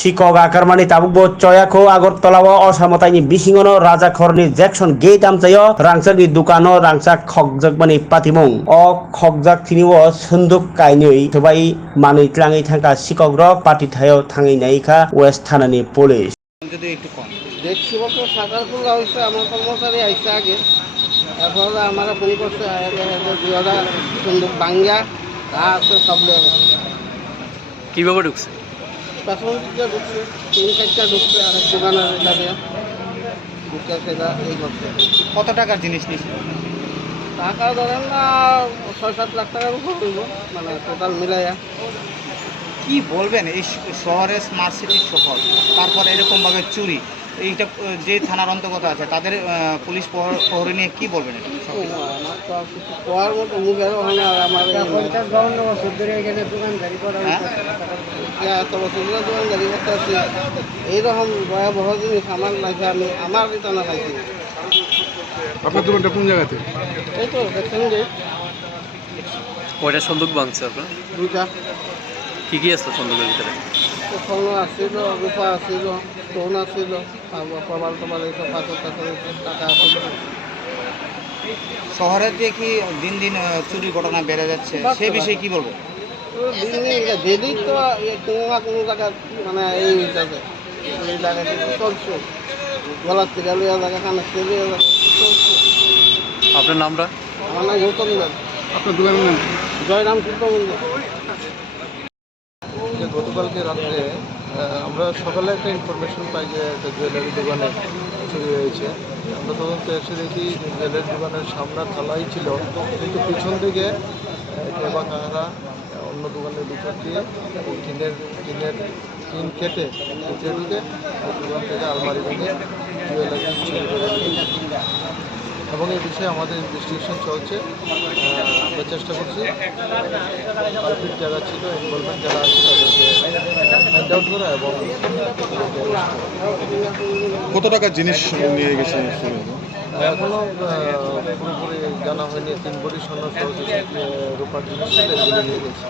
Sikok akarmani tabukbo coyako Agartala osamataini bisingono rajakhorni Jackson Gate amchayo rangsakni dukano rangsak khokjakmani patimung o khokjak thinio sunduk kainui sobai manui tlangai thangka Sikok rok patithayo thangai naikha West Thanani police যদি একটু কম দেখছি বলতে সাকারপুর হয়েছে আমার কর্মচারী আইসে আগে তারপর আমরা ফোন করছে দুয়ারা সুন্দর বাঙ্গা আছে সব কীভাবে ঢুকছে পেছন দিকে ঢুকছে 3-4টা ঢুকছে আর দোকানের এখানে ঢুকে সেটা এই করছে। কত টাকার জিনিস নিয়েছে? টাকা ধরেন না 6-7 লাখ টাকার উপর হইব মানে টোটাল মিলাইয়া। কি বলবেন এই শহরে স্মার্ট সিটি শহর তারপর এরকমভাবে চুরি এইটা যে থানার অন্তর্গত আছে তাদের পুলিশ প্রহরী নিয়ে কি বলবেন? আমার তো আর কিছু কোয়ার মতো মুখের ওখানে আর আমার 50-52 বছর ধরে এখানে দোকানদারি করা এত বছর ধরে দোকানদারি করতে আছি এইরকম ভয়াবহ জিনিস আমার লাইফে আমি আমার রিটার্নে খাইছি। আপনার দোকানটা কোন জায়গাতে? এই তো দেখছেন যে কয়টা সন্দুক ভাঙছে আপনার? 2টা কি কি আসলো সন্দুকের ভিতরে? স্বর্ণ আসছিল, রূপা আসছিল, স্টোন আসছিল, প্রবাল টবাল এইসব পাথর টাথর টাকা আসছিল। শহরে দেখি দিন দিন চুরি ঘটনা বেড়ে যাচ্ছে, সে বিষয়ে কি বলবো? দিন দিন যেদিক তো কোনো না কোনো জায়গায় মানে এই হিসাবে এই জায়গাটা চলছে গলার থেকে লইয়া জায়গা কানের থেকে লইয়া জায়গা চলছে। আপনার নামটা? আমার নাম গৌতম দাস। আপনার দোকানের নাম? জয়রাম শিল্প মন্দির। গতকালকে রাত্রে আমরা সকালে একটা ইনফরমেশন পাই যে একটা জুয়েলারি দোকানে চুরি হয়েছে। আমরা তদন্তে এসে দেখি জুয়েলারি দোকানের সামনে তালাই ছিল, কিন্তু পিছন দিকে কে বা কাহারা অন্য দোকানের ভিতর দিয়ে টিন কেটে ঢুকে দোকান থেকে আলমারি ভেঙে জুয়েলারি চুরি করে নিয়ে। এবং এই বিষয়ে আমাদের ইনভেস্টিগেশন চলছে। আমরা চেষ্টা করছি পারফেক্ট যারা ছিল ইনভলভমেন্ট যারা আছে তাদেরকে ফাইন্ড আউট করা এবং কত টাকার জিনিস নিয়ে গেছে? এখনও পুরোপুরি জানা হয়নি। 3 ভরি স্বর্ণ সহ রূপার জিনিস ছিল এগুলো নিয়ে গেছে।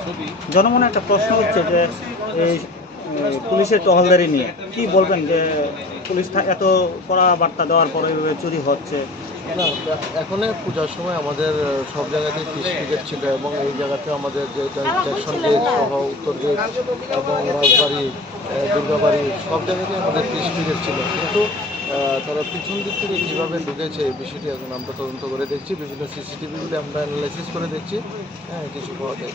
জনমনে একটা প্রশ্ন হচ্ছে যে এই পুলিশের টহলদারি নিয়ে কি বলবেন যে পুলিশ এত কড়া বার্তা দেওয়ার পরে এভাবে চুরি হচ্ছে? না, এখন পূজার সময় আমাদের সব জায়গাতেই ফিস টিকেট ছিল এবং এই জায়গাতে আমাদের যে জ্যাকসন গেট সহ উত্তর গেট এবং রাজবাড়ি দুর্গাবাড়ি সব জায়গাতেই আমাদের ফিস টিকেট ছিল, কিন্তু তারা পিছন দিক থেকে কীভাবে ঢুকেছে এই বিষয়টি এখন আমরা তদন্ত করে দেখছি। বিভিন্ন সিসিটিভিগুলি আমরা অ্যানালাইসিস করে দেখছি, কিছু পাওয়া যায়।